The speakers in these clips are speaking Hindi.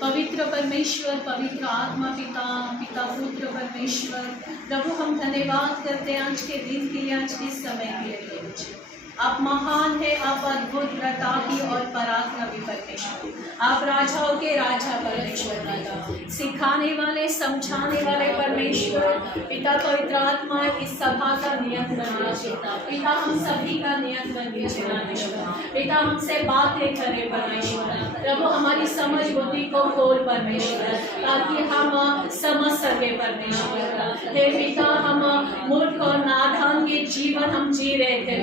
पवित्र परमेश्वर, पवित्र आत्मा पिता, पिता पुत्र परमेश्वर, प्रभु हम धन्यवाद करते हैं आज के दिन के लिए, आज के समय के लिए। आप महान है, आप अद्भुत, प्रतापी और पराक्रमी परमेश्वर, आप राजाओं के राजा परमेश्वर, पिता सिखाने वाले, समझाने वाले परमेश्वर, पिता पवित्र आत्मा इस सभा का नियंत्रण पिता, हम सभी का नियंत्रण कीजिए परमेश्वर, पिता हमसे बातें करें परमेश्वर, प्रभु हमारी समझ बुद्धि को खोल परमेश्वर, ताकि हम समझ सके परमेश्वर। हे पिता, हम मूर्ख और नादान के जीवन हम जी रहे थे,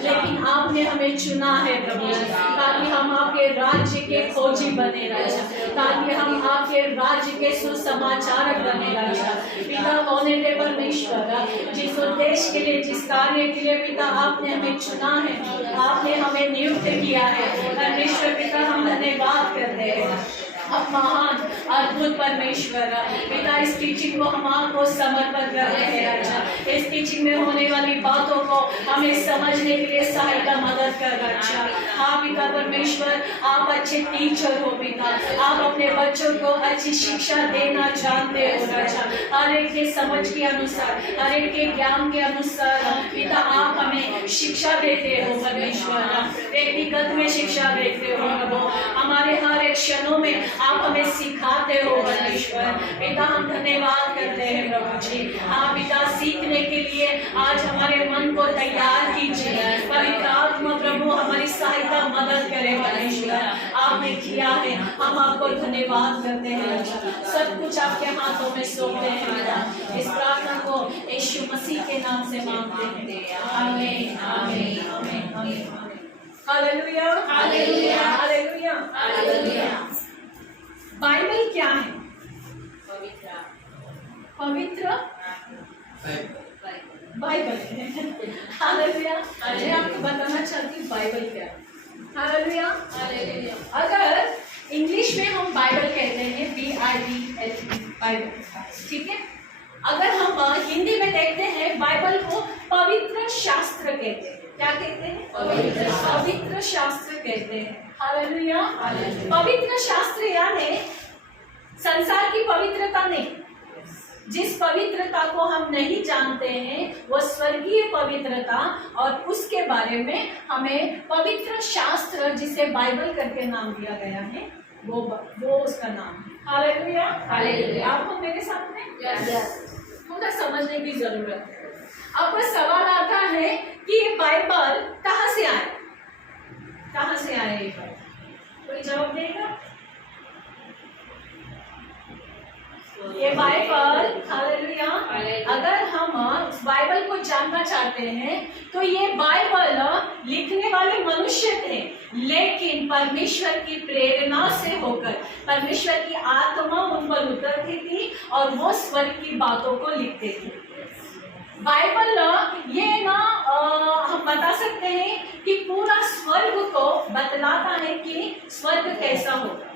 लेकिन आपने हमें चुना है प्रभु, ताकि हम आपके राज्य के खोजी बने रहे, ताकि हम आपके राज्य के सुसमाचारक बने रहे। पिता होने दे परमेश्वर, जिस उद्देश्य के लिए, जिस कार्य के लिए पिता आपने हमें चुना है, आपने हमें नियुक्त किया है परमेश्वर, पिता हम धन्यवाद करते हैं। अब महान अद्भुत परमेश्वर पिता, इस टीचिंग को हम आपको समर्पण कर रहे हैं। अच्छा, इस टीचिंग में होने वाली बातों को हमें समझने के लिए सहायता मदद कर। अच्छा हाँ पिता परमेश्वर, आप अच्छे टीचर हो पिता, आप अपने बच्चों को अच्छी शिक्षा देना जानते हो। अच्छा, हर एक के समझ के अनुसार, हर एक के ज्ञान के अनुसार पिता आप हमें शिक्षा देते हो परमेश्वर, व्यक्तिगत में शिक्षा देते हो प्रभु, हमारे हर एक क्षणों में आप हमें सिखाते हो परमेश्वर। पिता हम धन्यवाद करते हैं प्रभु जी। हाँ पिता, सीखने के लिए आज हमारे मन को तैयार कीजिए, पवित्र आत्मा प्रभु हमारी सहायता मदद करे परमेश्वर, आपने किया है, हम आपको धन्यवाद करते हैं। सब कुछ आपके हाथों में सौंपते हैं। इस प्रार्थना को यीशु मसीह के नाम से मांगते हैं, आमीन आमीन आमीन आमीन। Hallelujah hallelujah hallelujah hallelujah. Bible क्या है? पवित्र बाइबल है। हालेलुया। मैं आपको बताना चाहती हूँ बाइबल क्या है। Hallelujah hallelujah. अगर इंग्लिश में हम बाइबल कहते हैं BIBL बाइबल, ठीक है। अगर हम हिंदी में देखते हैं बाइबल को पवित्र शास्त्र कहते हैं। क्या कहते हैं? पवित्र शास्त्र कहते हैं। हालेलुया। पवित्र शास्त्र यानी संसार की पवित्रता नहीं, जिस पवित्रता को हम नहीं जानते हैं वो स्वर्गीय पवित्रता, और उसके बारे में हमें पवित्र शास्त्र, जिसे बाइबल करके नाम दिया गया है, वो उसका नाम है। Hallelujah hallelujah. आपको मेरे साथ में थोड़ा समझने की जरूरत है। अब सवाल आता है कि ये बाइबल कहाँ से आया, कहाँ से आया ये बाइबल? कोई जवाब देगा? ये बाइबल, हालेलुया, अगर हम उस बाइबल को जानना चाहते हैं तो ये बाइबल लिखने वाले मनुष्य थे, लेकिन परमेश्वर की प्रेरणा से होकर परमेश्वर की आत्मा उन पर उतरती थी और वो स्वर्ग की बातों को लिखते थे। बाइबल ये ना हम बता सकते हैं कि पूरा स्वर्ग को बतलाता है कि स्वर्ग कैसा होगा।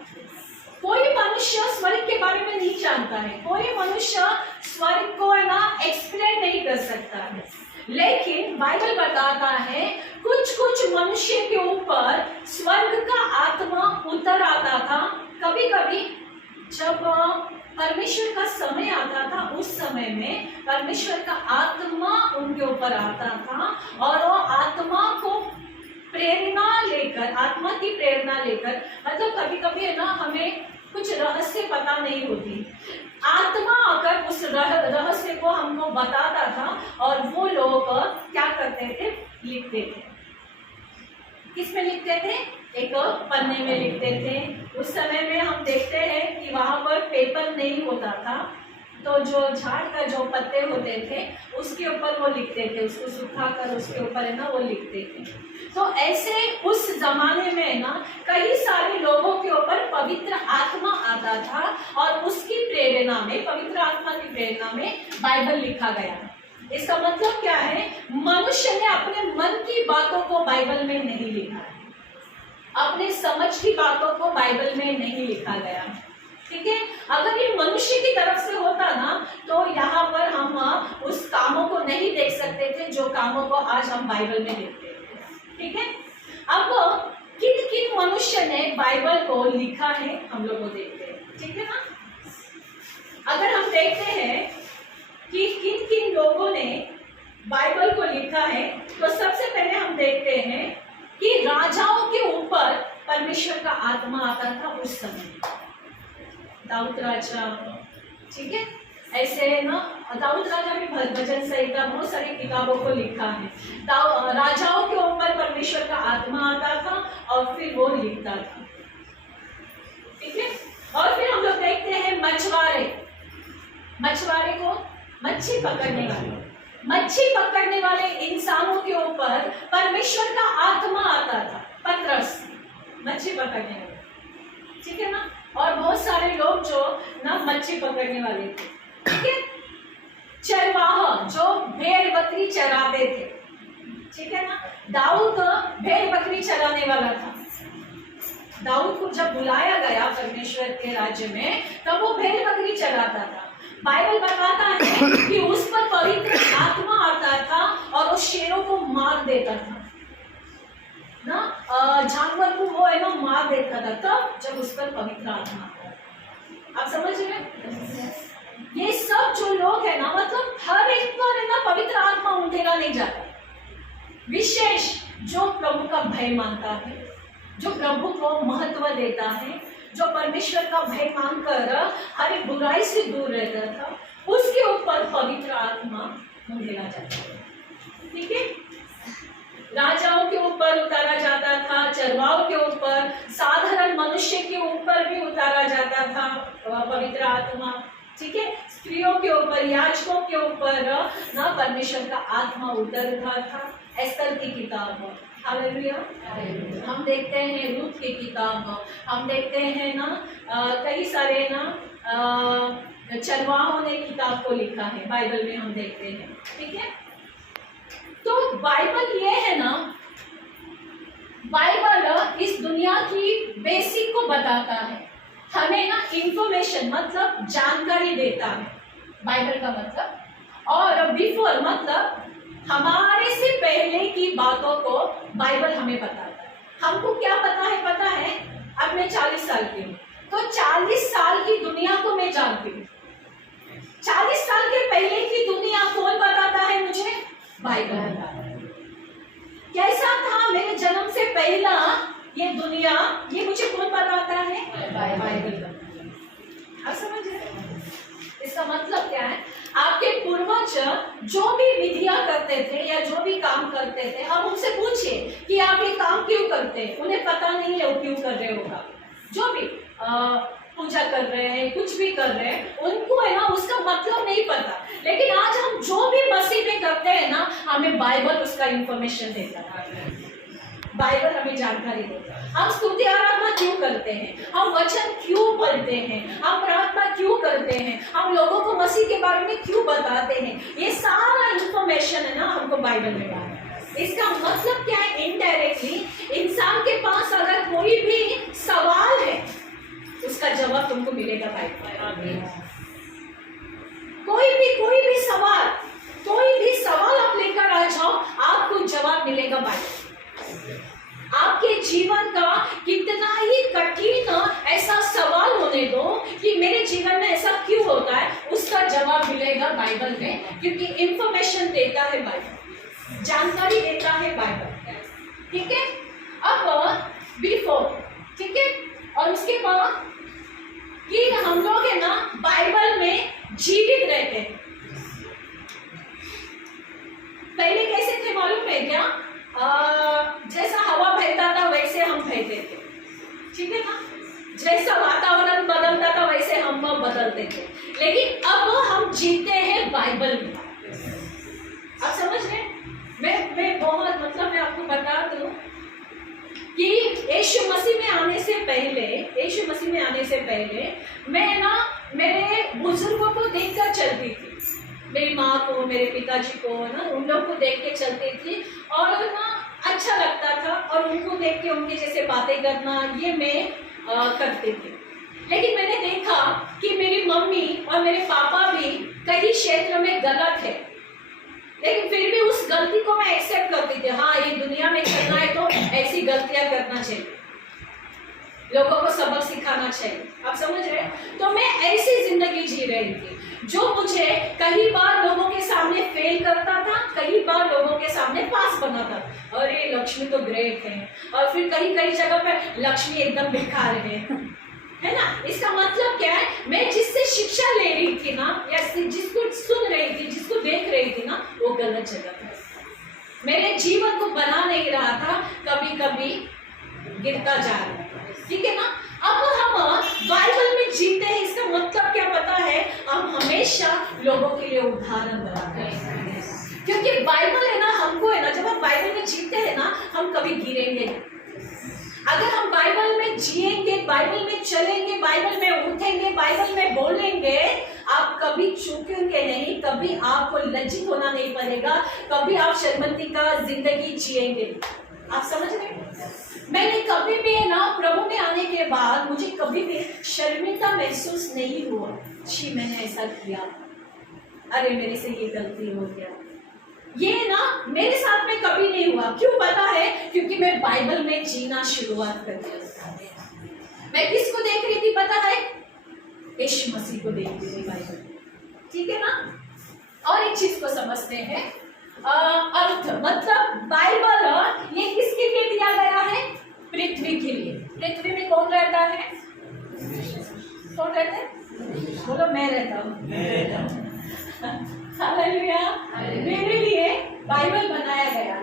कोई मनुष्य स्वर्ग के बारे में नहीं जानता है, कोई मनुष्य स्वर्ग को ना एक्सप्लेन नहीं कर सकता है, लेकिन बाइबल बताता है कुछ कुछ मनुष्य के ऊपर स्वर्ग का आत्मा उतर आता था। कभी कभी जब परमेश्वर का समय आता था, उस समय में परमेश्वर का आत्मा उनके ऊपर आता था और वो आत्मा को प्रेरणा लेकर, आत्मा की प्रेरणा लेकर, मतलब कभी कभी है ना हमें कुछ रहस्य पता नहीं होती, आत्मा आकर उस रहस्य को हमको बताता था और वो लोग क्या करते थे, लिखते थे। किस में लिखते थे? एक पन्ने में लिखते थे। उस समय में हम देखते हैं कि वहां पर पेपर नहीं होता था, तो जो झाड़ का जो पत्ते होते थे उसके ऊपर वो लिखते थे, उसको सुखाकर उसके ऊपर है ना वो लिखते थे। तो ऐसे उस जमाने में ना कई सारे लोगों के ऊपर पवित्र आत्मा आता था और उसकी प्रेरणा में, पवित्र आत्मा की प्रेरणा में बाइबल लिखा गया। इसका मतलब क्या है? मनुष्य ने अपने मन की बातों को बाइबल में नहीं लिखा है, अपने समझ की बातों को बाइबल में नहीं लिखा गया, ठीक है। अगर ये मनुष्य की तरफ से होता ना तो यहाँ पर हम उस कामों को नहीं देख सकते थे जो कामों को आज हम बाइबल में देखते हैं, ठीक है। अब किन किन मनुष्य ने बाइबल को लिखा है हम लोग को देखते हैं, ठीक है ना। अगर हम देखते हैं कि किन किन लोगों ने बाइबल को लिखा है, तो सबसे पहले हम देखते हैं कि राजाओं के ऊपर परमेश्वर का आत्मा आता था उस समय। दाऊद राजा, ठीक है, ऐसे ना दाऊद राजा भी भजन संहिता बहुत सारी किताबों को लिखा है। राजाओं के ऊपर परमेश्वर का आत्मा आता था और फिर वो लिखता था, ठीक है। और फिर हम लोग देखते हैं मछुआरे को मच्छी पकड़ने वाले इंसानों के ऊपर परमेश्वर का आत्मा आता था। पतरस मच्छी पकड़ने वाले, ठीक है ना। और बहुत सारे लोग जो ना मच्छी पकड़ने वाले थे, ठीक है। चरवाहा जो भेड़ बकरी चराते थे, ठीक है ना। दाऊद भेड़ बकरी चराने वाला था। दाऊद को जब बुलाया गया परमेश्वर के राज्य में, तब वो भेड़ बकरी चराता था। बाइबल बताता है कि उस पर पवित्र आत्मा आता था और उस शेरों को मार देता था ना, जानवर को वो है ना मार देता था, तब जब उस पर पवित्र आत्मा आता था। आप समझ रहे हैं? ये सब जो लोग है ना, मतलब हर एक पर है ना पवित्र आत्मा उठेगा नहीं जाता। विशेष जो प्रभु का भय मानता है, जो प्रभु को महत्व देता है, जो परमेश्वर का भय मानकर हर एक बुराई से दूर रहता था, उसके ऊपर पवित्र आत्मा उठेगा जाता है, ठीक है। राजाओं के ऊपर उतारा जाता था, चरवाहों के ऊपर, साधारण मनुष्य के ऊपर भी उतारा जाता था पवित्र आत्मा, ठीक है। स्त्रियों के ऊपर, याजकों के ऊपर ना परमेश्वर का आत्मा उतरता था। एस्तर की किताब, हालेलुया, हम देखते हैं रूत की किताब, हम देखते हैं ना कई सारे ना चरवाहों ने किताब को लिखा है, बाइबल में हम देखते हैं, ठीक है। तो बाइबल ये है ना, बाइबल इस दुनिया की बेसिक को बताता है, हमें ना इंफॉर्मेशन मतलब जानकारी देता है बाइबल का मतलब, और बिफोर मतलब हमारे से पहले की बातों को बाइबल हमें बताता है। हमको क्या पता है, अब मैं 40 साल की हूँ, तो 40 साल की दुनिया को मैं जानती हूँ। 40 साल के पहले की दुनिया कौन बताता है मुझे? बाइबल बताता है। कैसा था मेरे जन्म से पहला ये दुनिया, ये मुझे कौन बताता है? बाइबल बताता है। आप समझ रहे हैं? इसका मतलब क्या है? आपके पूर्वज जो भी विधियां करते थे या जो भी काम करते थे, हम उनसे पूछिए कि आप ये काम क्यों करते हैं, उन्हें पता नहीं है वो क्यों कर रहे होगा। जो भी पूजा कर रहे हैं, कुछ भी कर रहे हैं, उनको है ना उसका मतलब नहीं पता। लेकिन आज हम जो भी मसीह में करते हैं ना, हमें बाइबल उसका इंफॉर्मेशन देता है, बाइबल हमें जानकारी देता है। हम स्तुति आराधना क्यों करते हैं, हम वचन क्यों पढ़ते हैं, हम प्रार्थना क्यों करते हैं, हम लोगों को मसीह के बारे में क्यों बताते हैं, ये सारा इंफॉर्मेशन है ना हमको बाइबल में है। इसका मतलब क्या है? इनडायरेक्टली इंसान के पास अगर कोई भी सवाल है, उसका जवाब तुमको मिलेगा बाइबल। कोई भी सवाल आप लेकर आ जाओ, आपको जवाब मिलेगा बाइबल। आपके जीवन का कितना ही कठिन ऐसा सवाल होने दो कि मेरे जीवन में ऐसा क्यों होता है, उसका जवाब मिलेगा बाइबल में, क्योंकि इंफॉर्मेशन देता है बाइबल, जानकारी देता है बाइबल, ठीक है। अब बिफोर, ठीक है, और उसके बाद कि हम लोग है ना बाइबल में जीवित रहते हैं। पहले कैसे थे मालूम है क्या? जैसा हवा बहता था वैसे हम बहते थे, ठीक है ना। जैसा वातावरण बदलता था वैसे हम बदलते थे, लेकिन अब हम जीते हैं बाइबल में। आप समझ रहे? मैं बहुत मतलब मैं आपको बता दूं कि यीशु मसीह में आने से पहले मैं ना मेरे बुजुर्गों को देखकर चलती थी, मेरी माँ को, मेरे पिताजी को ना, उन लोग को देख के चलती थी और ना अच्छा लगता था, और उनको देख के उनके जैसे बातें करना ये मैं करती थी। लेकिन मैंने देखा कि मेरी मम्मी और मेरे पापा भी कई क्षेत्र में गलत है, लेकिन फिर भी उस गलती को मैं एक्सेप्ट करती थी। हाँ, ये दुनिया में चलना है तो ऐसी गलतियां करना चाहिए। लोगों को सबक सिखाना चाहिए। आप समझ रहे हैं? तो मैं ऐसी जिंदगी जी रही थी जो मुझे कई बार लोगों के सामने फेल करता था, कई बार लोगों के सामने पास बनाता था। अरे लक्ष्मी तो ग्रेट है, और फिर कई कई जगह पे लक्ष्मी एकदम बेकार है ना। इसका मतलब क्या है? मैं जिससे शिक्षा ले रही थी ना, या जिसको सुन रही थी, जिसको देख रही थी ना, वो गलत जगह था। मेरे जीवन को बना नहीं रहा था, कभी कभी गिरता जा रहा था। ठीक है ना। अब हम बाइबल में जीते हैं, इसका मतलब क्या पता है? हम हमेशा लोगों के लिए उदाहरण बनाते हैं, क्योंकि बाइबल है ना, हमको है ना, जब हम बाइबल में जीते हैं ना, हम कभी गिरेंगे नहीं। अगर हम बाइबल में जिएंगे, बाइबल में चलेंगे, बाइबल में उठेंगे, बाइबल में बोलेंगे, आप कभी चूकेंगे नहीं, कभी आपको लज्जित होना नहीं पड़ेगा, कभी आप शर्मिंदगी का जिंदगी जिएंगे। आप समझ रहे हैं? मैंने कभी भी ना, प्रभु में आने के बाद मुझे कभी भी शर्मिंदा महसूस नहीं हुआ, जी मैंने ऐसा किया, अरे मेरे से ये गलती हो गया। ये ना मेरे साथ में कभी नहीं हुआ। क्यों पता है? क्योंकि मैं बाइबल में जीना शुरुआत कर दिया। मैं किसको देख रही थी पता है? यीशु मसीह को देख रही थी बाइबल। ठीक है ना। और एक चीज को समझते हैं, अर्थ मतलब बाइबल ये किसके लिए दिया गया है? पृथ्वी के लिए। पृथ्वी में कौन रहता है? कौन रहता है? बोलो, मैं रहता हूँ। हालेलुया। मेरे लिए बाइबल बनाया गया।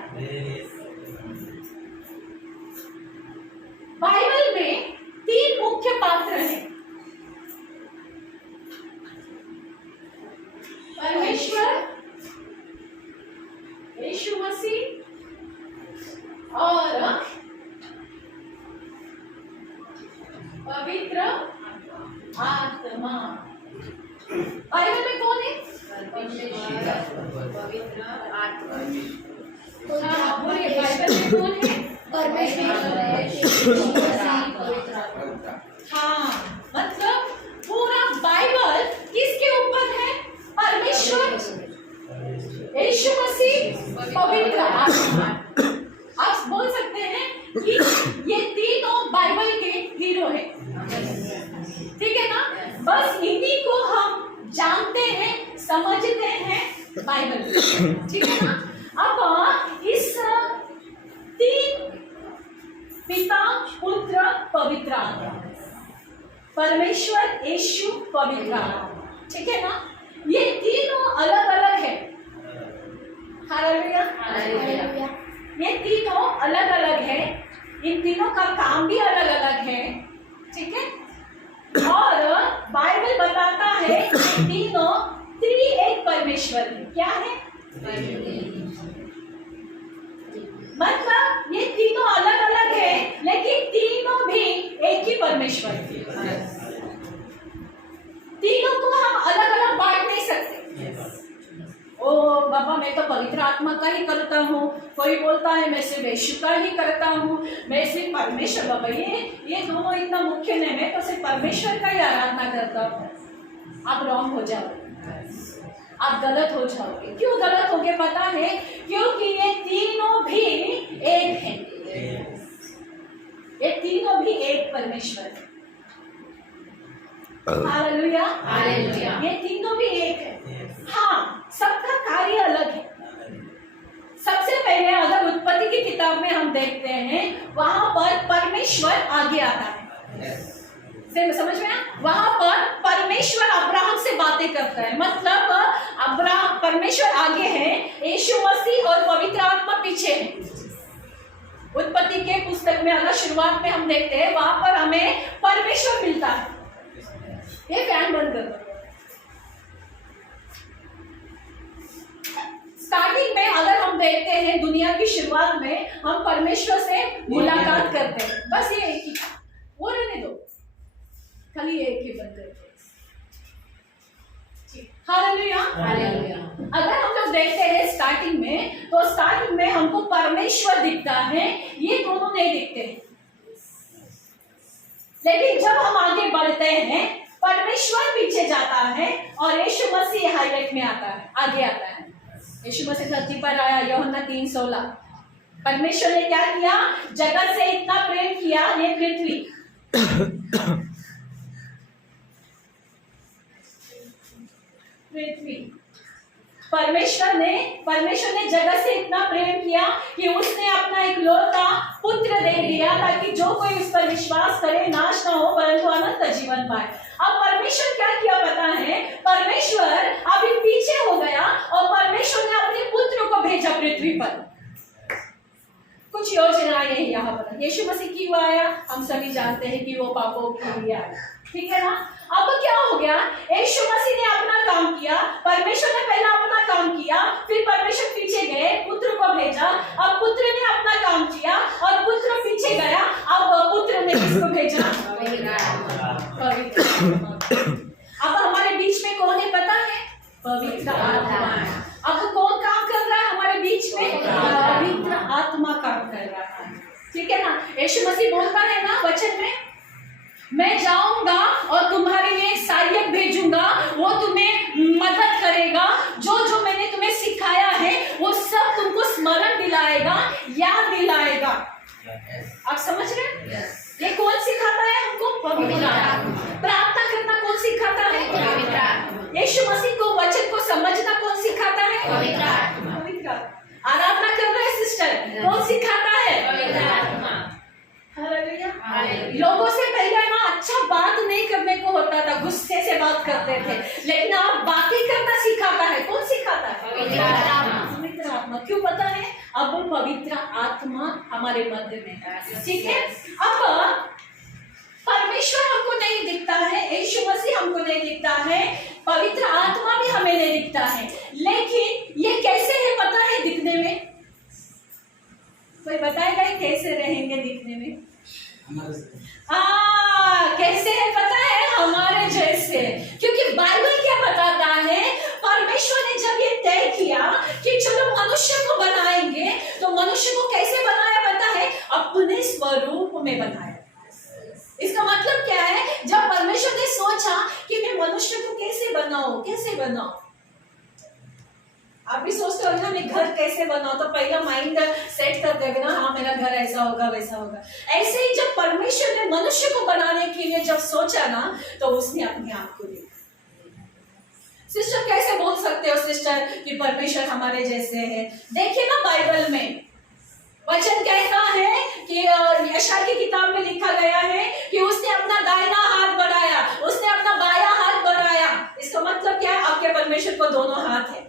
बाइबल में 3 मुख्य पात्र हैं, परमेश्वर, यीशु मसीह और पवित्र आत्मा। बाइबल में कौन है? पवित्र आत्मा। हाँ बोलिए, बाइबल में कौन है? परमेश्वर। हाँ, मतलब पूरा बाइबल किसके ऊपर है? परमेश्वर, यीशु मसीह, पवित्र आत्मा। आप बोल सकते हैं कि ये तीनों बाइबल के हीरो हैं। ठीक है ना। बस इन्हीं को हम जानते हैं, समझते हैं बाइबल। ठीक है ना। अब इस 3 पिता, पुत्र, पवित्र आत्मा, परमेश्वर, यीशु, पवित्र आत्मा। ठीक है ना। ये तीनों अलग अलग है। हालेलुया। ये तीनों अलग अलग है, इन तीनों का काम भी अलग अलग है। ठीक है। और बाइबल बताता है तीनों त्रिएक परमेश्वर है। क्या है? मतलब ये तीनों अलग अलग है, लेकिन तीनों भी एक ही परमेश्वर है। तीनों को हम अलग अलग बांट नहीं सकते। ओ बाबा, मैं तो पवित्र आत्मा का ही करता हूँ, कोई बोलता है मैं सिर्फ यीशु का ही करता हूँ, मैं सिर्फ परमेश्वर। बाबा ये दोनों इतना मुख्य नहीं, मैं तो सिर्फ परमेश्वर का ही आराधना करता हूँ। आप रॉन्ग हो जाओगे, आप गलत हो जाओगे। क्यों गलत होगे पता है? क्योंकि ये तीनों भी एक हैं। ये तीनों भी एक परमेश्वर है। हालेलुया। हालेलुया। ये तीनों भी एक है। हाँ, सबका कार्य अलग है। सबसे पहले अगर उत्पत्ति की किताब में हम देखते हैं, वहां पर परमेश्वर आगे आता है। समझ में? वहां पर परमेश्वर अब्राहम से बातें करता है। मतलब अब्राहम, परमेश्वर आगे है, यीशु मसीह और पवित्र आत्मा पीछे है। उत्पत्ति के पुस्तक में अगर शुरुआत में हम देखते हैं, वहां पर हमें परमेश्वर मिलता है। ये फैन बंद कर दो। स्टार्टिंग में अगर हम देखते हैं, दुनिया की शुरुआत में हम परमेश्वर से मुलाकात करते हैं। बस ये एक ही, वो रहने दो, खाली एक ही बंद करते हैं। हालेलुया। हालेलुया। अगर हम लोग देखते हैं स्टार्टिंग में, तो स्टार्टिंग में हमको परमेश्वर दिखता है, ये दोनों नहीं दिखते। लेकिन जब हम आगे बढ़ते हैं, परमेश्वर पीछे जाता है और यीशु मसीह हाईलाइट में आता है, आगे आता है। यीशु मसीह धरती पर आया, यूहन्ना 3:16। परमेश्वर ने क्या किया? जगत से इतना प्रेम किया, ये पृथ्वी, पृथ्वी, परमेश्वर ने जगत से इतना प्रेम किया कि उसने अपना इकलौता पुत्र दे दिया ताकि जो कोई उस पर विश्वास करे नाश ना हो परंतु अनंत जीवन पाए। अब परमेश्वर क्या किया पता है? परमेश्वर अभी पीछे हो गया और परमेश्वर ने अपने पुत्र को भेजा पृथ्वी पर। कुछ योजनाएं हैं यहाँ पर। यीशु मसीह क्यों आया? हम सभी जानते हैं कि वो पापों के लिए आया, ठीक है ना। अब क्या हो गया? यीशु मसीह ने अपना काम किया, परमेश्वर ने पहला अपना काम किया, फिर परमेश्वर पीछे गए, पुत्र को भेजा, अब पुत्र ने अपना काम किया और पुत्र पीछे गया, अब पुत्र ने किसको भेजा? पवित्र आत्मा। अब हमारे बीच में कौन है पता है? पवित्र आत्मा। अब कौन काम कर रहा है हमारे बीच में? पवित्र आत्मा काम कर रहा है, ठीक है ना। यीशु मसीह बोलता है ना वचन में, मैं जाऊंगा और तुम्हारे लिए सहायक भेजूंगा, वो तुम्हें मदद करेगा, जो जो मैंने तुम्हें सिखाया है वो सब तुमको स्मरण दिलाएगा, याद दिलाएगा। आप समझ रहे हैं? ये कौन सिखाता है हमको? पवित्र आत्मा। प्रार्थना करना कौन सिखाता है? पवित्र आत्मा। यीशु मसीह को वचन को समझना कौन सिखाता है? पवित्र आत्मा। पवित्र आत्मा। आराधना कर रहे हैं सिस्टर, कौन सिखाता है? पवित्र आत्मा। लोगों से पहले ना अच्छा बात नहीं करने को होता था, गुस्से से बात करते थे, लेकिन अब बातें करना सिखाता है। कौन सिखाता है? पवित्र आत्मा। पवित्र आत्मा। क्यों पता है? अब वो पवित्र आत्मा हमारे मध्य में है, ठीक है। अब परमेश्वर हमको नहीं दिखता है, यीशु मसीह हमको नहीं दिखता है, पवित्र आत्मा भी हमें नहीं दिखता है, लेकिन ये कैसे है पता है दिखने में? कोई बताएगा कैसे रहेंगे दिखने में? कैसे है पता है? हमारे जैसे। क्योंकि बाइबल क्या बताता है? परमेश्वर ने जब ये तय किया कि चलो मनुष्य को बनाएंगे, तो मनुष्य को कैसे बनाया पता है? अपने स्वरूप में बनाया। इसका मतलब क्या है? जब परमेश्वर ने सोचा कि मैं मनुष्य को कैसे बनाऊं, आप भी सोचते हो ना मैं घर कैसे बनाऊं, तो पहला माइंड सेट कर देगा ना, हाँ मेरा घर ऐसा होगा वैसा होगा। ऐसे ही जब परमेश्वर ने मनुष्य को बनाने के लिए जब सोचा ना, तो उसने अपने आप को देखा। सिस्टर कैसे बोल सकते हो सिस्टर कि परमेश्वर हमारे जैसे है? देखिए ना बाइबल में वचन कहता है कि यशायाह की किताब में लिखा गया है कि उसने अपना दाहिना हाथ बढ़ाया, उसने अपना बायां हाथ बढ़ाया। इसका मतलब क्या है? आपके परमेश्वर को दोनों हाथ है।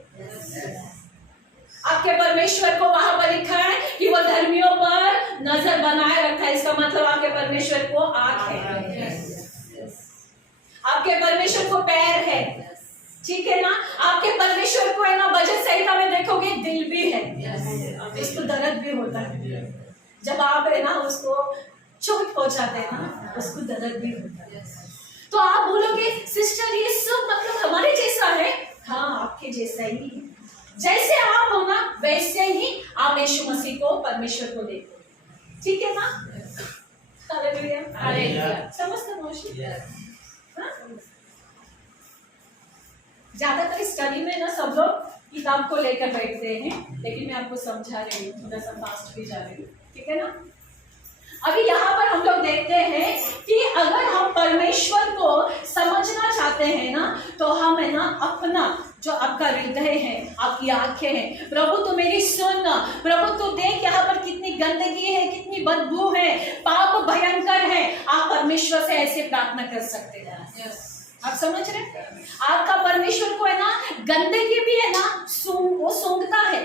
आपके परमेश्वर को वहां पर लिखा है कि वो धर्मियों पर नजर बनाए रखा है। इसका मतलब आपके परमेश्वर को आंख है, आपके परमेश्वर को पैर है, ठीक है ना। आपके परमेश्वर को है ना, भजन संहिता में देखोगे दिल भी है, उसको दर्द भी होता है। जब आप है ना उसको चोट पहुंचाते हैं ना, उसको दर्द भी होता है। तो आप बोलोगे सिस्टर ये सब मतलब हमारे जैसा है? हाँ, आपके जैसा ही है। जैसे आप हो ना वैसे ही आप यीशु मसीह को, परमेश्वर को देखो, ठीक है ना। हालेलुया। समझते हो? ज्यादातर स्टडी में ना सब लोग किताब को लेकर बैठते हैं, लेकिन मैं आपको समझा रही हूँ, थोड़ा सा फास्ट भी जा रही हूँ, ठीक है ना। अभी यहाँ पर हम लोग देखते हैं कि अगर हम परमेश्वर को समझना चाहते हैं ना, तो हम है ना अपना जो आपका हृदय है, आपकी आंखें हैं, प्रभु तू मेरी सुन, प्रभु तू देख यहाँ पर कितनी गंदगी है, कितनी बदबू है, पाप भयंकर है। आप परमेश्वर से ऐसे प्रार्थना कर सकते हैं। आप समझ रहे हैं? आपका परमेश्वर को है ना गंदगी भी है ना वो सूंघता है।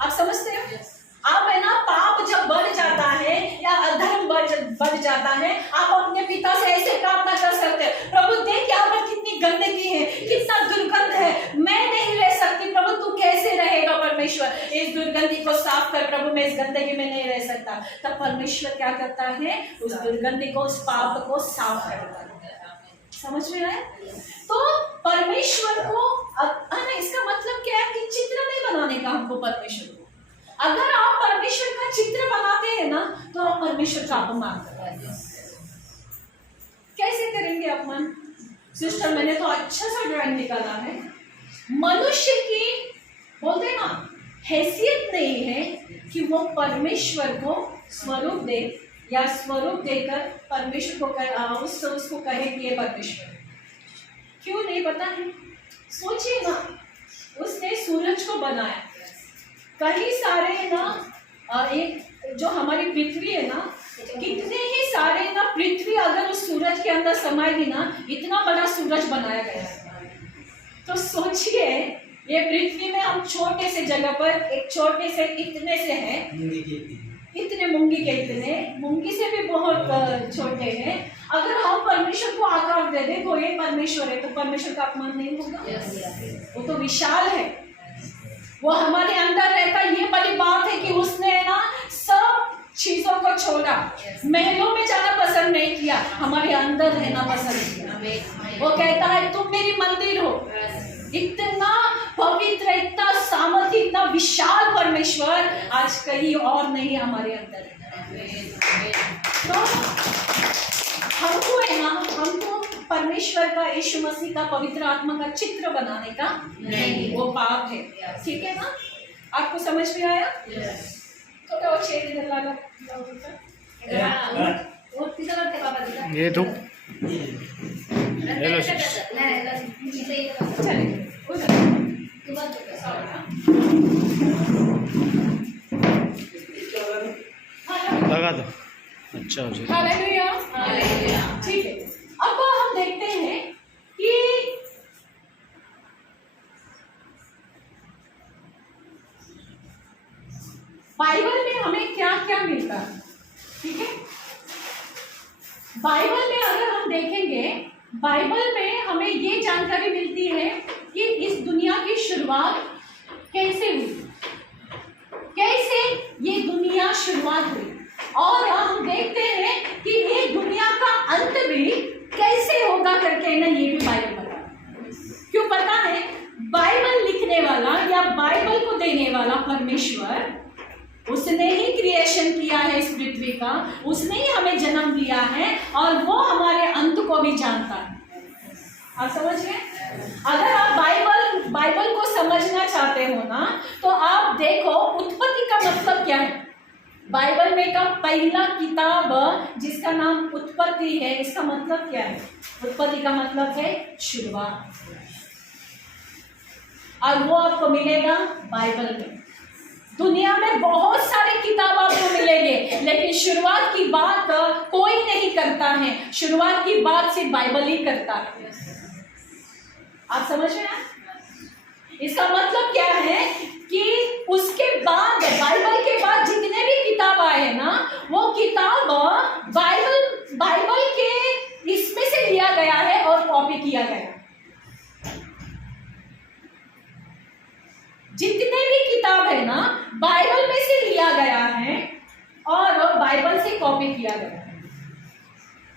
आप समझते हो? आप है ना पाप जब बढ़ जाता है या अधर्म बढ़ जाता है, आप अपने पिता से ऐसे प्रार्थना कर सकते हैं, प्रभु देख यहाँ पर कितनी गंदगी है, कितना दुर्गंध है, मैं नहीं रह सकती, प्रभु तू कैसे रहेगा परमेश्वर? इस दुर्गंधी को साफ कर प्रभु, मैं इस गंदगी में नहीं रह सकता। तब परमेश्वर क्या करता है? उस दुर्गंधी को, उस पाप को साफ करता है। समझ में आया? तो परमेश्वर को इसका मतलब क्या है कि चित्र नहीं बनाने का हमको परमेश्वर को। अगर आप परमेश्वर का चित्र बनाते हैं ना, तो आप परमेश्वर का अपमान कर रहे हैं। कैसे करेंगे अपमान? सिस्टर मैंने तो अच्छा सा ड्राइंग निकाला है। मनुष्य की बोलते ना हैसियत नहीं है कि वो परमेश्वर को स्वरूप दे, या स्वरूप देकर परमेश्वर को उसको कहे कि ये परमेश्वर है। क्यों नहीं पता है? सोचिए ना, उसने सूरज को बनाया, कई सारे ना एक जो हमारी पृथ्वी है ना, कितने ही सारे ना पृथ्वी अगर उस सूरज के अंदर समाएगी ना, इतना बड़ा सूरज बनाया गया है। तो सोचिए ये पृथ्वी में हम छोटे से जगह पर एक छोटे से इतने से हैं, इतने मूंगी से भी बहुत छोटे हैं। अगर हम परमेश्वर को आकार दे दे, वो ये परमेश्वर है, तो परमेश्वर का अपमान नहीं होगा? वो तो विशाल है, वो हमारे अंदर रहता। ये बड़ी बात है कि उसने ना सब चीजों को छोड़ा, महलों में जाना पसंद नहीं किया, हमारे अंदर रहना पसंद किया। वो कहता है तुम मेरी मंदिर हो। इतना पवित्र, इतना सामर्थ्य, इतना विशाल परमेश्वर आज कहीं और नहीं हमारे अंदर है। तो हमको है ना, हमको परमेश्वर का, यीशु मसीह का, पवित्र आत्मा का चित्र बनाने का नहीं, वो पाप है। ठीक है ना? आपको समझ में आया? थोड़ा और शेर इधर लगा ये तो लगा दो। अच्छा हो जाए। हालेलुया। ठीक है, अब हम देखते हैं कि बाइबल में हमें क्या क्या मिलता है। ठीक है, बाइबल में अगर हम देखेंगे, बाइबल में हमें ये जानकारी मिलती है कि इस दुनिया की शुरुआत कैसे हुई, कैसे ये दुनिया शुरुआत हुई, और हम देखते हैं कि ये दुनिया का अंत भी कैसे होगा करके ना, ये भी बाइबल बता। क्यों पता है? बाइबल लिखने वाला या बाइबल को देने वाला परमेश्वर, उसने ही क्रिएशन किया है इस पृथ्वी का, उसने ही हमें जन्म दिया है, और वो हमारे अंत को भी जानता है। आप समझ गए? अगर आप बाइबल को समझना चाहते हो ना, तो आप देखो उत्पत्ति का मतलब क्या है। बाइबल में का पहला किताब जिसका नाम उत्पत्ति है, इसका मतलब क्या है? उत्पत्ति का मतलब है शुरुआत, और वो आपको मिलेगा बाइबल में। दुनिया में बहुत सारे किताब आपको मिलेंगे, लेकिन शुरुआत की बात कोई नहीं करता है। शुरुआत की बात सिर्फ बाइबल ही करता है। आप समझ रहे हैं? इसका मतलब क्या है कि उसके बाद, बाइबल के बाद जितने भी किताब आए ना, वो किताब बाइबल के इसमें से लिया गया है और कॉपी किया गया। जितने भी किताब है ना, बाइबल में से लिया गया है और बाइबल से कॉपी किया गया है।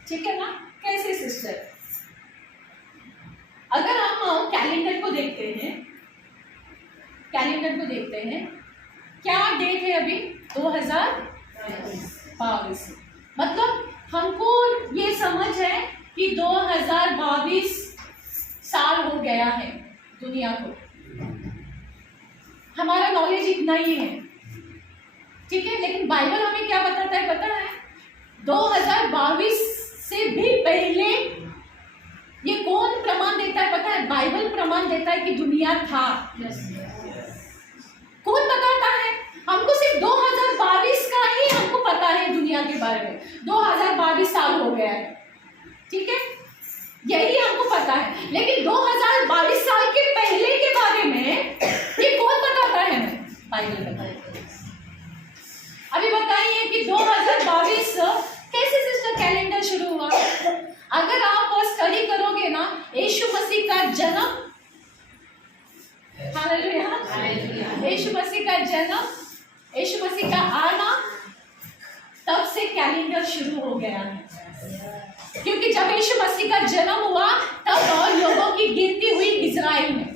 ठीक है ना? कैसे सिस्टर? अगर हम कैलेंडर को देखते हैं, क्या डेट है अभी? 2022। मतलब हमको ये समझ है कि 2022 साल हो गया है दुनिया को। हमारा नॉलेज इतना ही है। ठीक है, लेकिन बाइबल हमें क्या बताता है पता है? 2022 से भी पहले ये कौन प्रमाण देता है पता है? बाइबल प्रमाण देता है कि दुनिया था। कौन बताता है? हमको सिर्फ 2022 का ही हमको पता है दुनिया के बारे में। 2022 साल हो गया है, ठीक है, यही हमको पता है। लेकिन 2022 साल के पहले के बारे में ये कौन बताता है? हमें बाइबल बताता है। अभी बताइए कि 2022 कैसे सिस्टर कैलेंडर शुरू हुआ? अगर आप स्टडी करोगे ना, यीशु मसीह का जन्म, हालेलुया, यीशु मसीह का जन्म, यीशु मसीह का आना, तब से कैलेंडर शुरू हो गया है। क्योंकि जब यीशु मसीह का जन्म हुआ तब लोगों की गिनती हुई इजराइल में,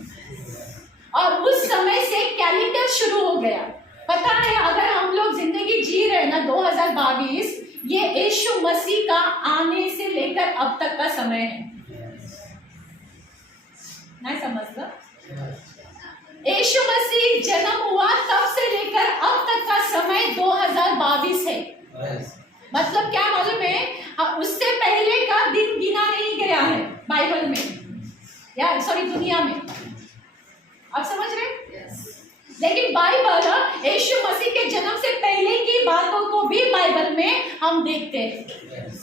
और उस समय से कैलेंडर शुरू हो गया। पता है, अगर हम लोग जिंदगी जी रहे ना 2022, ये यीशु मसीह का आने से लेकर अब तक का समय है। नहीं समझ लो? यीशु मसीह जन्म हुआ तब से लेकर अब तक का समय 2022 है। मतलब क्या मालूम है, उससे पहले का दिन गिना नहीं गया है बाइबल में, या सॉरी दुनिया में। आप समझ रहे हैं? लेकिन बाइबल यीशु मसीह के जन्म से पहले की बातों को भी बाइबल में हम देखते हैं।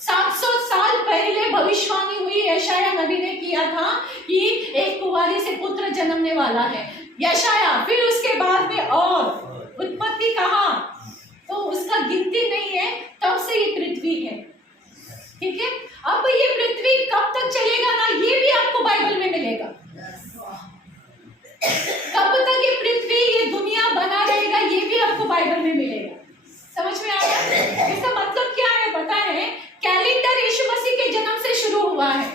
700 साल पहले भविष्यवाणी हुई, यशाया नबी ने किया था कि एक कुंवारी से पुत्र जन्मने वाला है, यशाया। फिर उसके बाद में और उत्पत्ति कहा, तो उसका गिनती नहीं है, तब से ये पृथ्वी है। ठीक है, अब ये पृथ्वी कब तक चलेगा ना, ये भी आपको बाइबल में मिलेगा। कब तक ये पृथ्वी, ये दुनिया बना रहेगा, ये भी आपको बाइबल में मिलेगा। समझ में आ रहा है? इसका मतलब क्या है पता है? कैलेंडर यीशु मसीह के जन्म से शुरू हुआ है,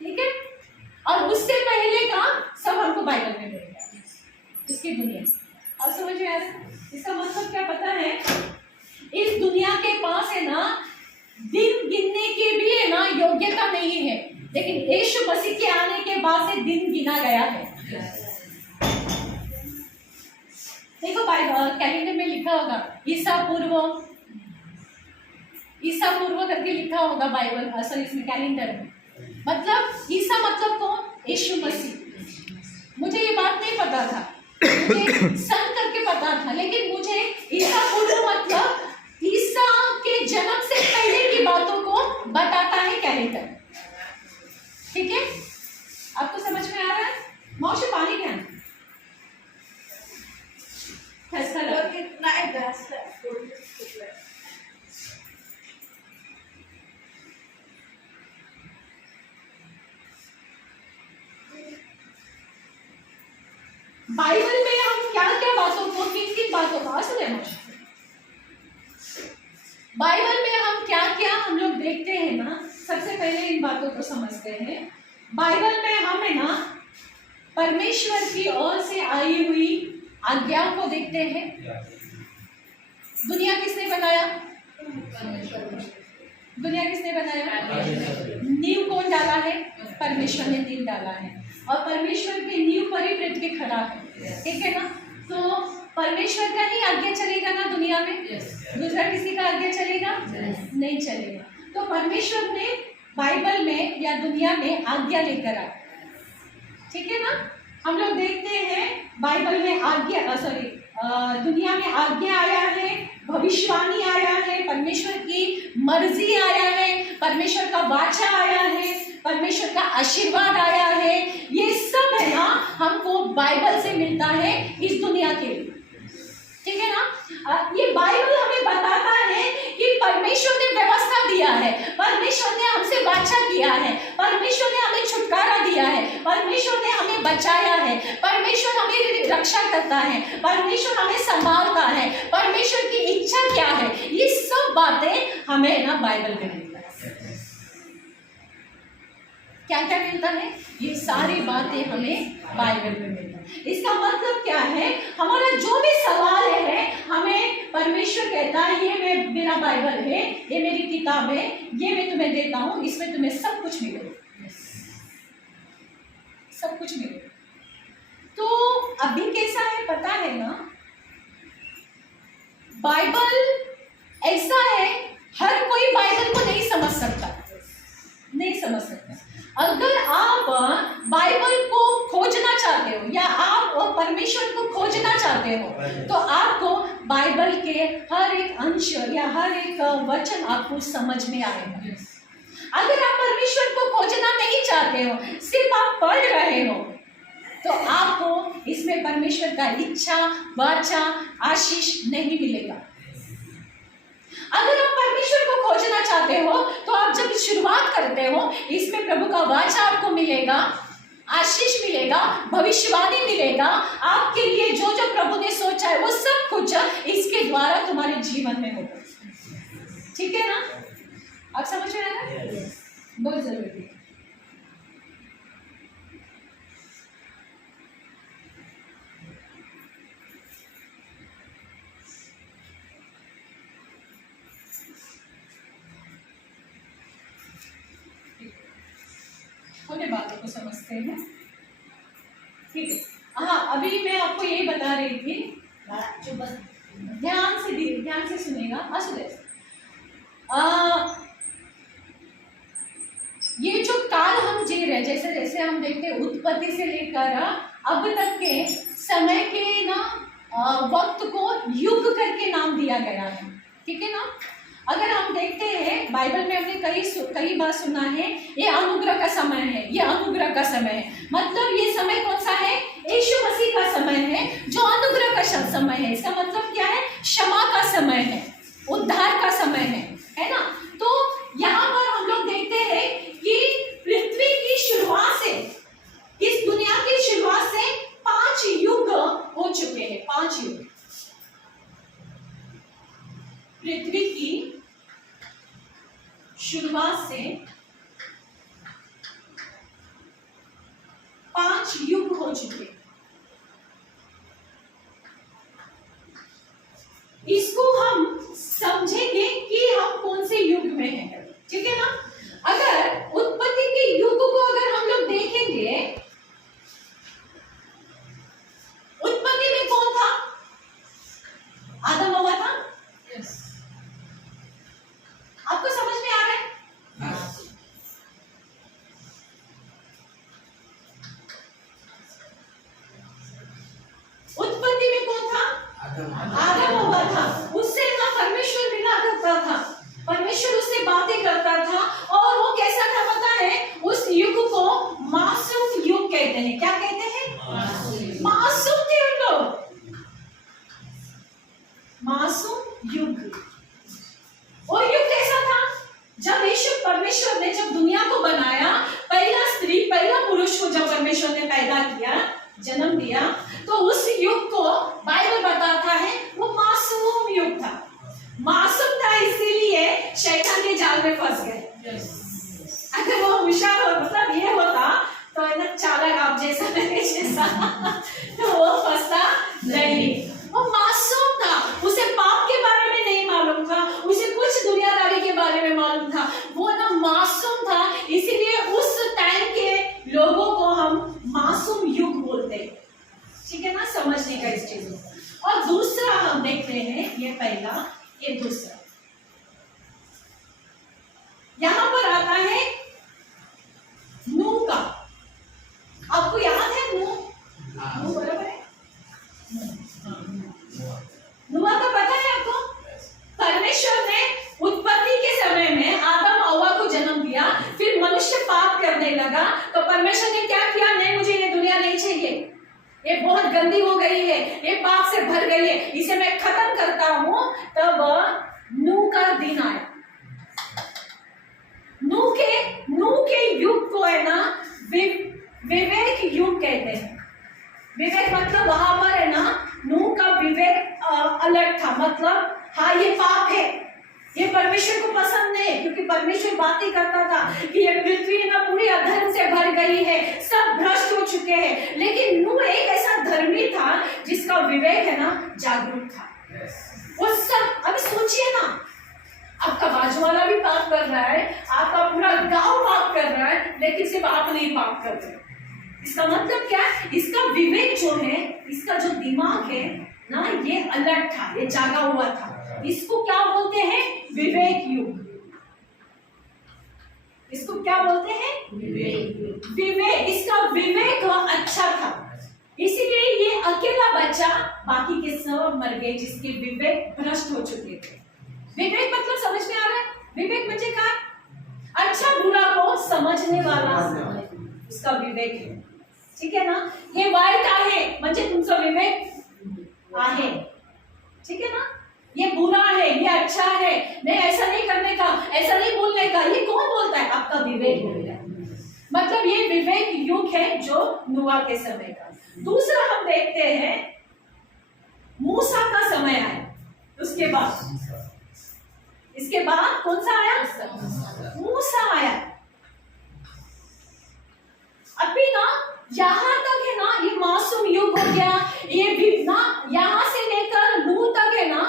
ठीक है, और उससे पहले का सब हमको बाइबल में मिलेगा, इसकी दुनिया। अब समझ में आ रहा है? इसका मतलब क्या पता है? इस दुनिया के पास है ना दिन गिनने की भी है ना योग्यता नहीं है, लेकिन यीशु मसीह के आने के बाद से दिन गिना गया है। देखो कैलेंडर में लिखा होगा ईसा पूर्व करके लिखा होगा बाइबल, असल इसमें कैलेंडर में। मतलब ईसा मतलब कौन? यीशु मसीह। मुझे ये बात नहीं पता था, मुझे सन करके पता था, लेकिन मुझे ईसा पूर्व मतलब ईसा के जन्म से पहले की बातों को बताता है कैलेंडर। ठीक है, आपको समझ में आ रहा है? मौसी पानी क्या है? बाइबल में हम क्या क्या बातों को, किन किन बातों को सुने? बाइबल में हम क्या क्या हम लोग देखते हैं ना, सबसे पहले इन बातों को समझते हैं। बाइबल में हम है ना परमेश्वर की ओर से आई हुई आज्ञाओं को देखते हैं। दुनिया किसने बनाया? दुनिया किसने बनाया? नींव कौन डाला है? परमेश्वर ने नींव डाला है, और परमेश्वर के नींव पर ही पृथ्वी खड़ा है। ठीक है ना? तो परमेश्वर का ही आज्ञा चलेगा ना दुनिया में, दूसरा किसी का आज्ञा चलेगा? नहीं चलेगा। तो परमेश्वर ने बाइबल में या दुनिया में आज्ञा लेकर आया। ठीक है ना? हम लोग देखते हैं बाइबल में आज्ञा, दुनिया में आज्ञा आया है, भविष्यवाणी आया है, परमेश्वर की मर्जी आया है, परमेश्वर का वाचा आया है, परमेश्वर का आशीर्वाद आया है। ये सब है ना हमको बाइबल से मिलता है इस दुनिया के लिए। ठीक है ना? ये बाइबल हमें बताता है कि परमेश्वर ने व्यवस्था दिया है, परमेश्वर ने हमसे वाचा किया है, परमेश्वर ने हमें छुटकारा दिया है, परमेश्वर ने हमें बचाया है, परमेश्वर हमें रक्षा करता है, परमेश्वर हमें संभालता है, परमेश्वर की इच्छा क्या है, ये सब बातें हमें ना बाइबल में मिलता है। क्या क्या मिलता है? ये सारी बातें हमें बाइबल में मिलता है। इसका मतलब क्या है? हमारा जो भी सवाल है, हमें परमेश्वर कहता है ये मेरा बाइबल है, ये मेरी किताब है, ये मैं तुम्हें देता हूँ, इसमें तुम्हें सब कुछ मिलेगा, सब कुछ मिलेगा। तो अभी कैसा है पता है ना? बाइबल ऐसा है, हर कोई बाइबल को नहीं समझ सकता, नहीं समझ सकता। अगर आप बाइबल को खोजना चाहते हो या आप परमेश्वर को खोजना चाहते हो, तो आपको बाइबल के हर एक अंश या हर एक वचन आपको समझ में आएगा। अगर आप परमेश्वर को खोजना नहीं चाहते हो, सिर्फ आप पढ़ रहे हो, तो आपको इसमें परमेश्वर का इच्छा, वाचा, आशीष नहीं मिलेगा। अगर आप परमेश्वर को खोजना चाहते हो, तो आप जब शुरुआत करते हो, इसमें प्रभु का वाचा आपको मिलेगा, आशीष मिलेगा, भविष्यवाणी मिलेगा, आपके लिए जो जो प्रभु ने सोचा है वो सब कुछ इसके द्वारा तुम्हारे जीवन में होगा। ठीक है ना? आप समझ रहे हैं? बहुत जरूरी है। थोड़ी बातों को समझते हैं। ठीक है, हाँ, अभी मैं आपको यही बता रही थी, जो बस ध्यान से सुनेगा। असुदे ये जो काल हम जी रहे, जैसे जैसे हम देखते हैं उत्पत्ति से लेकर अब तक के समय के ना वक्त को युग करके नाम दिया गया है, ठीक है ना। अगर हम देखते हैं बाइबल में हमने कई बार सुना है ये अनुग्रह का समय है, ये अनुग्रह का समय है। मतलब ये समय कौन सा है? यीशु मसीह का समय है, जो अनुग्रह का समय है। इसका मतलब क्या है? क्षमा का समय है, उद्धार का समय है ना। तो यहाँ पर हम लोग देखते हैं कि पृथ्वी की शुरुआत से, इस दुनिया की शुरुआत से 5 युग हो चुके हैं। 5 युग पृथ्वी की शुरुआत से 5 युग हो चुके। इसको हम समझेंगे कि हम कौन से युग में हैं, ठीक है ना। अगर उत्पत्ति के युग को अगर हम लोग देखेंगे, उत्पत्ति में कौन था? आदम हवा था। आपको समझ में आ रहा है? उत्पत्ति में कौन था? आदम हवा था। उससे ना परमेश्वर मिला करता था, परमेश्वर उससे बातें करता था, और वो कैसा था पता है? उस युग को मासूम युग कहते हैं। क्या कहते हैं? मासूम थे उन लोग, मासूम युग। और युग कैसा था? जब यीशु परमेश्वर ने जब दुनिया को बनाया, पहला स्त्री पहला पुरुष को जब परमेश्वर ने पैदा किया, जन्म दिया, तो उस युग को बाइबल बताता है वो मासूम युग था। मासूम था इसीलिए शैतान के जाल में फंस गए। अगर वो होशियार हो, मतलब ये होता तो है ना चालाक आप जैसा मेरे जैसा, तो वो फंसता नहीं। वो मासूम था, उसे पाप के बारे में नहीं मालूम था, उसे कुछ दुनियादारी के बारे में मालूम था। वो ना मासूम था, इसीलिए उस टाइम के लोगों को हम मासूम युग बोलते हैं, ठीक है ना। समझने का इस चीज को। और दूसरा हम देखते हैं, ये पहला, ये दूसरा। यहां पर आता है नूह का। आपको याद है नूह? नूह बराबर है। नूह का पता है आपको? परमेश्वर ने उत्पत्ति के समय में आदम हव्वा को जन्म दिया, फिर मनुष्य पाप करने लगा, तो परमेश्वर ने क्या किया? नहीं, मुझे ये दुनिया नहीं चाहिए, ये बहुत गंदी हो गई है, ये पाप से भर गई है, इसे मैं खत्म करता हूं। तब नूह का दिन आया। नूह के युग को है ना विवेक युग कहते हैं। विवेक मतलब वहां पर है ना नूह का विवेक अलग था। मतलब हाँ ये पाप है, ये परमेश्वर को पसंद नहीं, क्योंकि परमेश्वर बातें करता था कि ये पृथ्वी ना पूरी अधर्म से भर गई है, सब भ्रष्ट हो चुके हैं। लेकिन नूह एक ऐसा धर्मी था जिसका विवेक है ना जागरूक था। वो सब, अभी सोचिए ना, आपका बाजू वाला भी पाप कर रहा है, आपका पूरा गांव पाप कर रहा है, लेकिन सिर्फ आप नहीं पाप कर रहे। इसका मतलब क्या? इसका विवेक जो है, इसका जो दिमाग है ना, ये अलर्ट था, ये जागा हुआ था। इसको क्या बोलते हैं? विवेक युग। इसको क्या बोलते हैं? विवेक। इसका विवेक अच्छा था, इसीलिए ये अकेला बच्चा, बाकी के सब मर गए जिसके विवेक भ्रष्ट हो चुके थे। विवेक मतलब समझ में आ रहा है? विवेक म्हणजे काय? अच्छा बुरा को समजने वाला इसका विवेक है, ठीक है ना। हे वाईट आहे म्हणजे तुमचा विवेक आहे, ठीक है ना। ये बुरा है, ये अच्छा है, नहीं ऐसा नहीं करने का, ऐसा नहीं बोलने का, ये कौन बोलता है? आपका विवेक बोलेगा। मतलब ये विवेक युग है जो नूह के समय का। दूसरा हम देखते हैं मूसा का समय आया। उसके बाद, इसके बाद कौन सा आया? मूसा आया। अभी ना यहां तक है ना ये मासूम युग हो गया, ये भी ना यहां से लेकर नूह तक है ना,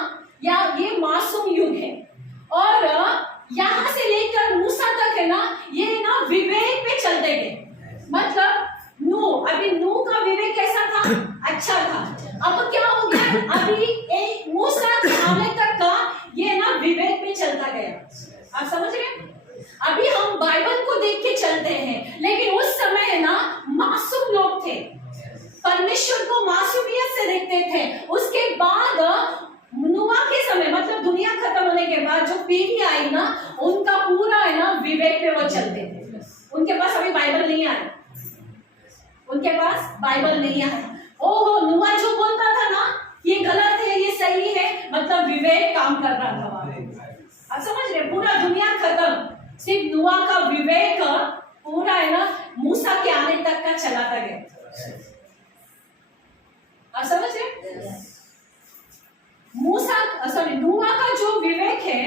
या ये मासूम युग है। और यहां से लेकर मूसा तक है ना, ये ना विवेक पे चलते गए। मतलब नूह, अभी नूह का विवेक कैसा था? अच्छा था। अब क्या हो गया? अभी एक मूसा लेकिन उस समय है ना मासूम लोग थे, परमेश्वर को मासूमियत से देखते थे। उसके बाद नूह के समय मतलब दुनिया खत्म होने के बाद जो पीढ़ी आई ना, उनका पूरा है ना विवेक पे वो चलते थे। उनके पास अभी बाइबल नहीं आया, उनके पास बाइबल नहीं आया। ओहो, नूह जो बोलता था ना ये गलत है ये सही है, मतलब विवेक काम कर रहा था वहां। आप समझ रहे, पूरा दुनिया खत्म, सिर्फ नूह का विवेक पूरा है ना मूसा के आने तक का चलाता गया। आप समझ रहे, नूह का जो विवेक है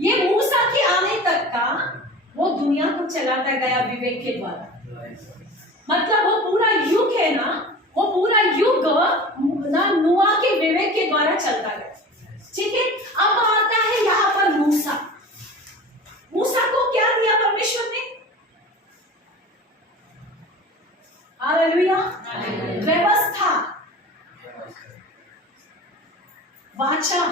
ये मूसा के आने तक का वो दुनिया को चलाता गया विवेक के द्वारा। मतलब वो पूरा युग है ना, वो पूरा युग ना नूह के विवेक के द्वारा चलता गया। ठीक है, अब आता है यहाँ पर मूसा। मूसा को क्या दिया परमेश्वर ने? हालेलुया, व्यवस्था, वाचा,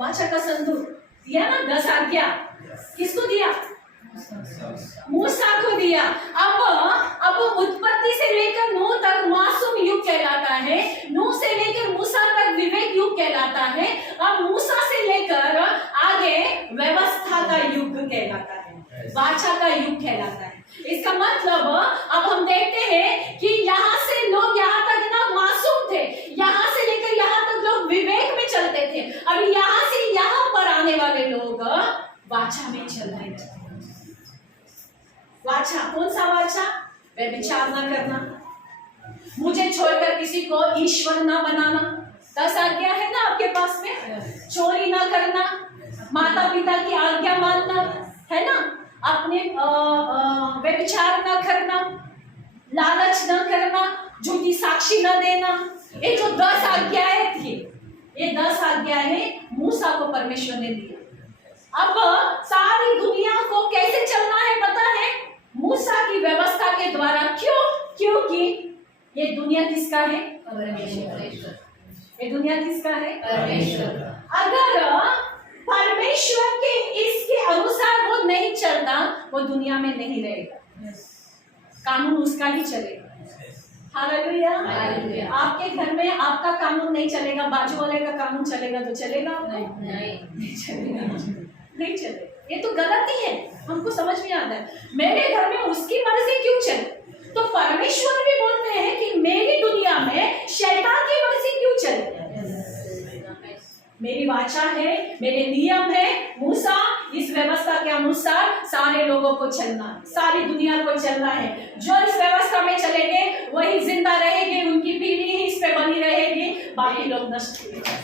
वाचा का संदूक दिया ना, 10 आज्ञा किसको दिया? मूसा को दिया। अब उत्पत्ति से लेकर नूह तक मासूम युग कहलाता है, नूह से लेकर मूसा तक विवेक युग कहलाता है, अब मूसा से लेकर आगे व्यवस्था का युग कहलाता है, वाचा का युग कहलाता है। इसका मतलब अब हम देखते हैं कि यहाँ से लोग यहाँ तक ना मासूम थे, यहाँ से लेकर यहाँ तक लोग विवेक में चलते थे, अब यहाँ से यहाँ पर आने वाले लोग वाचा में चल रहे थे। वाचा, कौन सा वाचा? व्यभिचार न करना, मुझे छोड़कर किसी को ईश्वर न बनाना, 10 आज्ञा है ना आपके पास में, चोरी न करना, माता पिता की आज्ञा मानना, है ना, अपने व्यभिचार न करना, लालच न करना, झूठी साक्षी न देना, ये जो 10 आज्ञाएं थी, ये 10 आज्ञाएं मूसा को परमेश्वर ने दी। अब सारी दुनिया को कैसे चलना है पता है? मूसा की व्यवस्था के द्वारा। क्यों? क्योंकि ये दुनिया किसका है? परमेश्वर। ये दुनिया किसका है? परमेश्वर। अगर परमेश्वर के इसके अनुसार वो नहीं चलता, वो दुनिया में नहीं रहेगा, कानून उसका ही चलेगा। हालेलुया। आपके घर में आपका कानून नहीं चलेगा, बाजू वाले का कानून चलेगा तो चलेगा? नहीं चलेगा, नहीं चलेगा। ये तो गलती है, हमको समझ में आता है। मेरे घर में उसकी मर्जी क्यों चले? तो परमेश्वर भी बोलते हैं कि मेरी दुनिया में शैतान की मर्जी क्यों चले? मेरी वाचा है, मेरे नियम है, मूसा इस व्यवस्था के अनुसार सारे लोगों को चलना है, सारी दुनिया को चलना है। जो इस व्यवस्था में चलेंगे वही जिंदा रहेंगे, उनकी पीढ़ी ही इस पे बनी रहेगी, बाकी लोग नष्ट हो जाएंगे।